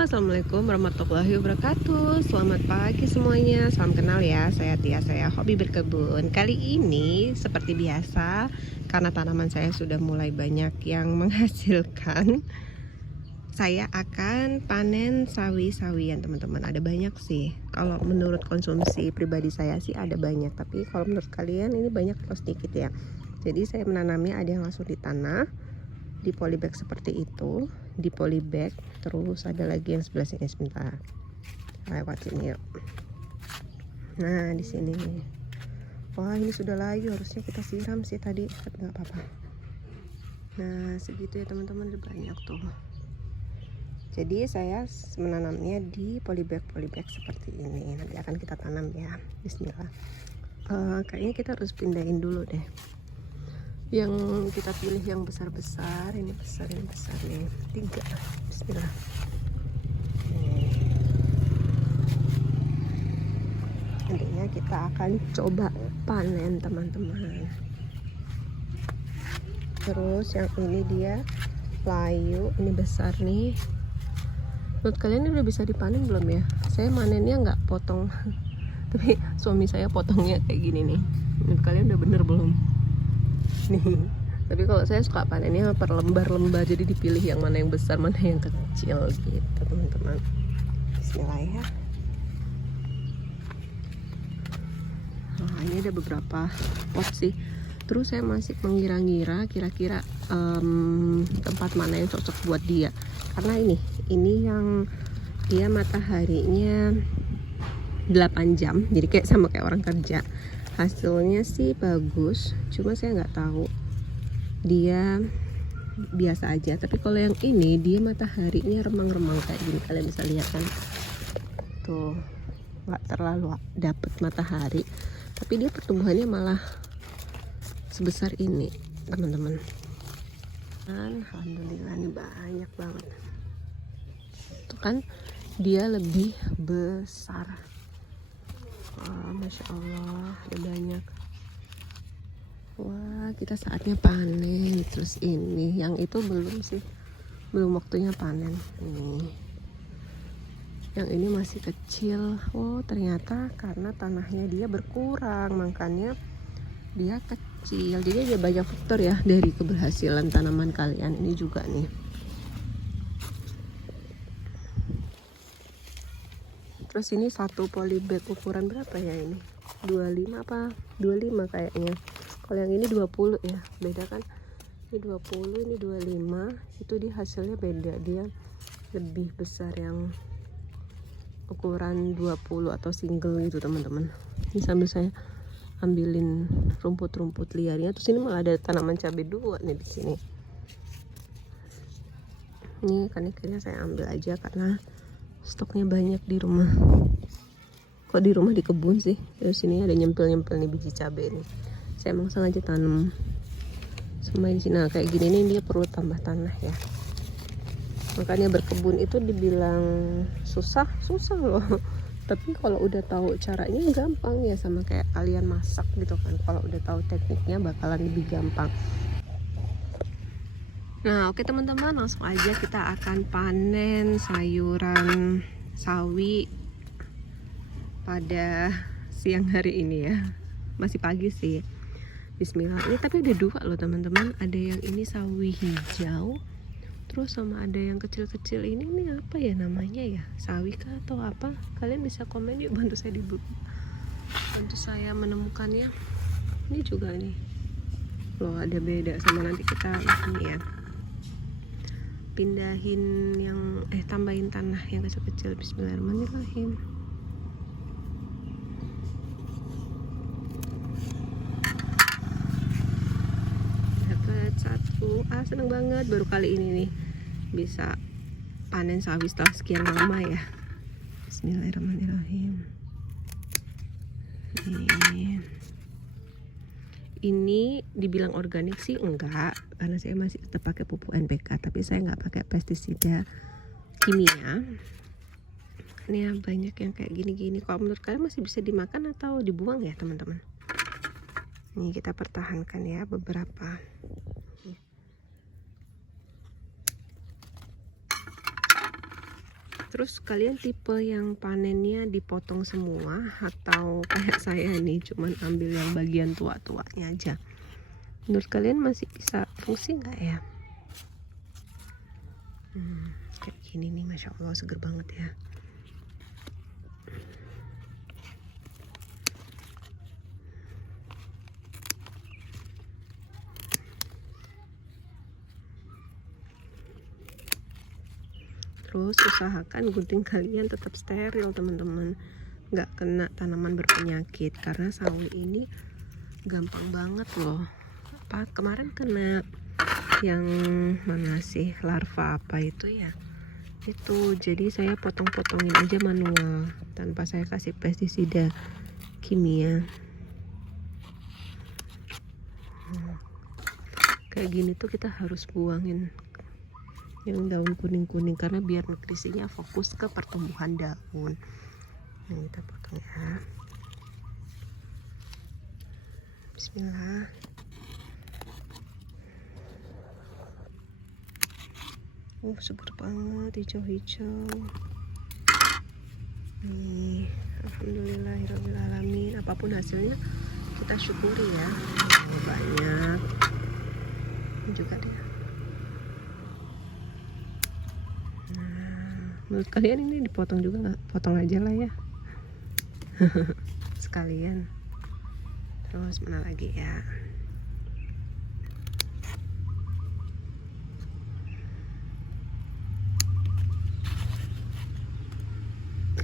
Halo, assalamualaikum warahmatullahi wabarakatuh. Selamat pagi semuanya. Salam kenal ya. Saya Tia, saya hobi berkebun. Kali ini seperti biasa, karena tanaman saya sudah mulai banyak yang menghasilkan, saya akan panen sawi-sawian teman-teman. Ada banyak sih. Kalau menurut konsumsi pribadi saya sih ada banyak. Tapi kalau menurut kalian ini banyak atau sedikit ya. Jadi saya menanamnya ada yang langsung di tanah, di polybag seperti itu, di polybag. Terus ada lagi yang sebelah sini, sebentar lewat sini yuk. Nah di sini nih, wah ini sudah layu, harusnya kita siram sih tadi, tapi nggak apa-apa. Nah segitu ya teman-teman, udah banyak tuh. Jadi saya menanamnya di polybag seperti ini. Nanti akan kita tanam ya. Bismillah. Kayaknya kita harus pindahin dulu deh. Yang kita pilih yang besar-besar, ini besar nih, 3. Bismillah. Nantinya kita akan coba panen teman-teman. Terus yang ini dia layu, ini besar nih. Menurut kalian ini udah bisa dipanen belum ya? Saya manennya nggak potong, tapi suami saya potongnya kayak gini nih. Menurut kalian udah bener belum? Nih, tapi kalau saya suka panennya per lembar-lembar, jadi dipilih yang mana yang besar, mana yang kecil gitu teman-teman. Bismillah ya. Nah, ini ada beberapa pot sih. Terus saya masih mengira-ngira kira-kira tempat mana yang cocok buat dia. Karena ini yang dia mataharinya 8 jam, jadi sama kayak orang kerja. Hasilnya sih bagus, cuma saya nggak tahu dia biasa aja. Tapi kalau yang ini dia mataharinya remang-remang kayak gini, kalian bisa lihat kan tuh, nggak terlalu dapet matahari, tapi dia pertumbuhannya malah sebesar ini teman-teman. Alhamdulillah nih banyak banget tuh kan, dia lebih besar. Wah, Masya Allah, ada banyak. Wah, kita saatnya panen. Terus ini, yang itu belum sih, belum waktunya panen. Nih, yang ini masih kecil. Oh, ternyata karena tanahnya dia berkurang, makanya dia kecil. Jadi ada banyak faktor ya dari keberhasilan tanaman kalian. Ini juga nih. Terus ini satu polybag ukuran berapa ya ini? 25 apa? 25 kayaknya. Kalau yang ini 20 ya. Beda kan? Ini 20, ini 25. Itu dia hasilnya beda. Dia lebih besar yang ukuran 20 atau single gitu teman-teman. Ini sambil saya ambilin rumput-rumput liarnya. Terus ini malah ada tanaman cabai 2 nih di sini. Ini kan akhirnya saya ambil aja karena stoknya banyak di rumah. Kok di rumah, di kebun sih. Terus sini ada nyempil-nyempil nih biji cabai nih. Saya emang sengaja tanam semua di sini. Nah, kayak gini nih dia perlu tambah tanah ya. Makanya berkebun itu dibilang susah loh. Tapi kalau udah tahu caranya gampang ya, sama kayak kalian masak gitu kan. Kalau udah tahu tekniknya bakalan lebih gampang. Nah oke teman-teman, langsung aja kita akan panen sayuran sawi pada siang hari ini ya. Masih pagi sih. Bismillah. Ini tapi ada 2 loh teman-teman. Ada yang ini sawi hijau, terus sama ada yang kecil-kecil ini apa ya namanya ya? Sawi kah atau apa? Kalian bisa komen yuk, bantu saya menemukannya. Ini juga nih loh, ada beda sama nanti kita ini ya. Pindahin yang tambahin tanah yang kecil-kecil. Bismillahirrahmanirrahim. Dapat 1. Seneng banget, baru kali ini nih bisa panen sawi setelah sekian lama ya. Bismillahirrahmanirrahim. Ini dibilang organik sih enggak, karena saya masih tetap pakai pupuk NPK, tapi saya nggak pakai pestisida kimia. Ini banyak yang kayak gini-gini. Kalau menurut kalian masih bisa dimakan atau dibuang ya teman-teman? Ini kita pertahankan ya beberapa. Terus kalian tipe yang panennya dipotong semua atau kayak saya nih cuman ambil yang bagian tua-tuanya aja? Menurut kalian masih bisa fungsi nggak ya? Kayak gini nih, Masya Allah seger banget ya. Terus usahakan gunting kalian tetap steril teman-teman, nggak kena tanaman berpenyakit, karena sawi ini gampang banget loh. Kemarin kena yang mana sih, larva apa itu ya, itu jadi saya potong-potongin aja manual tanpa saya kasih pestisida kimia. Kayak gini tuh kita harus buangin yang daun kuning-kuning karena biar nutrisinya fokus ke pertumbuhan daun. Yang kita potong ya. Bismillah. Seger banget, hijau-hijau. Nih, alhamdulillahirobbilalamin. Apapun hasilnya kita syukuri ya. Banyak. Ini juga deh. Menurut kalian ini dipotong juga nggak? Potong aja lah ya. Sekalian. Terus mana lagi ya?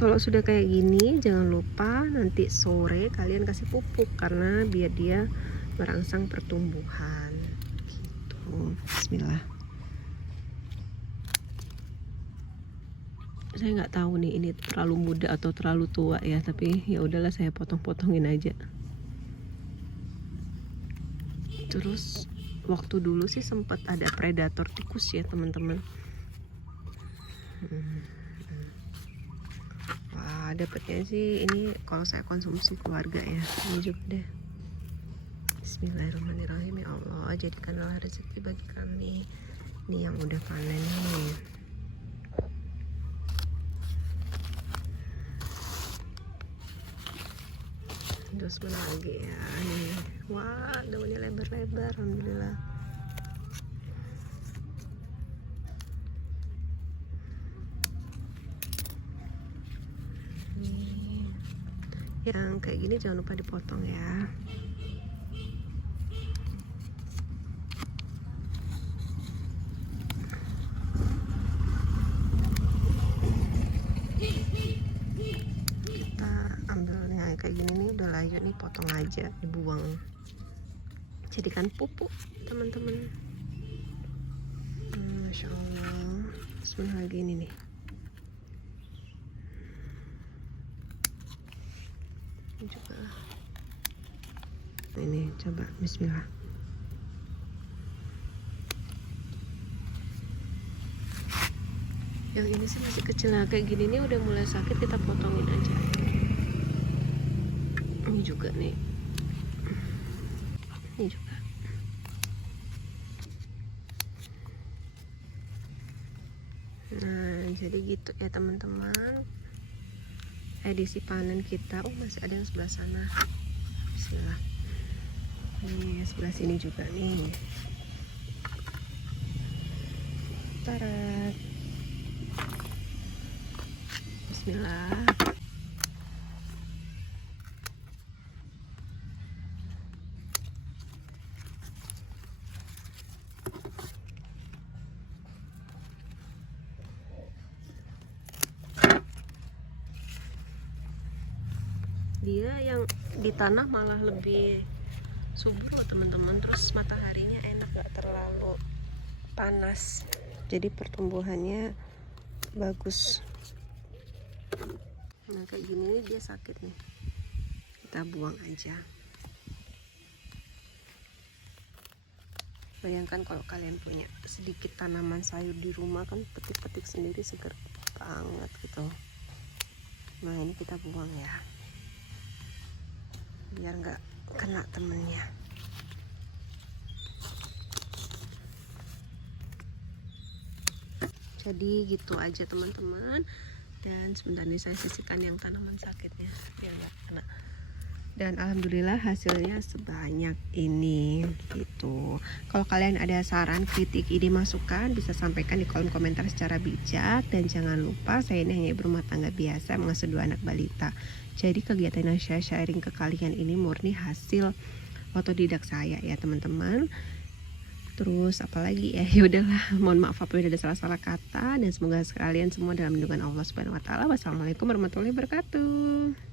Kalau sudah kayak gini, jangan lupa nanti sore kalian kasih pupuk karena biar dia merangsang pertumbuhan. Gitu. Bismillah. Saya nggak tahu nih ini terlalu muda atau terlalu tua ya, tapi ya udahlah saya potong-potongin aja. Terus waktu dulu sih sempat ada predator tikus ya teman-teman. Wah, dapetnya sih ini kalau saya konsumsi keluarga ya. Ini juga deh. Bismillahirrahmanirrahim. Ya Allah, jadikanlah rezeki bagi kami. Ini yang udah panen nih. Terus mana lagi ya nih. Wah, daunnya lebar-lebar, alhamdulillah. Nih. Yang kayak gini jangan lupa dipotong ya. Kayak gini nih udah layu nih, potong aja, dibuang, jadikan pupuk teman-teman. Masya Allah. Bismillah lagi ini nih. Ini juga ini, coba bismillah. Yang ini sih masih kecil, nah kayak gini nih udah mulai sakit, kita potongin aja. Ini juga nih, ini juga. Nah jadi gitu ya teman-teman, edisi panen kita. Oh masih ada yang sebelah sana. Bismillah. Nih sebelah sini juga nih. Tarat. Bismillah. Dia yang di tanah malah lebih subur teman-teman. Terus mataharinya enak, gak terlalu panas, jadi pertumbuhannya bagus. Nah kayak gini dia sakit nih, kita buang aja. Bayangkan kalau kalian punya sedikit tanaman sayur di rumah, kan petik-petik sendiri seger banget gitu. Nah ini kita buang ya, biar nggak kena temennya. Jadi gitu aja teman-teman, Dan sebentar ini saya sisihkan yang tanaman sakitnya biar nggak kena. Dan alhamdulillah hasilnya sebanyak ini gitu. Kalau kalian ada saran, kritik, ide, masukan bisa sampaikan di kolom komentar secara bijak. Dan jangan lupa saya ini hanya ibu rumah tangga biasa mengasuh 2 anak balita. Jadi kegiatan yang saya sharing ke kalian ini murni hasil otodidak saya ya teman-teman. Terus apalagi ya, yaudahlah, mohon maaf apabila ada salah-salah kata, dan semoga sekalian semua dalam lindungan Allah Subhanahu wa taala. Wassalamualaikum warahmatullahi wabarakatuh.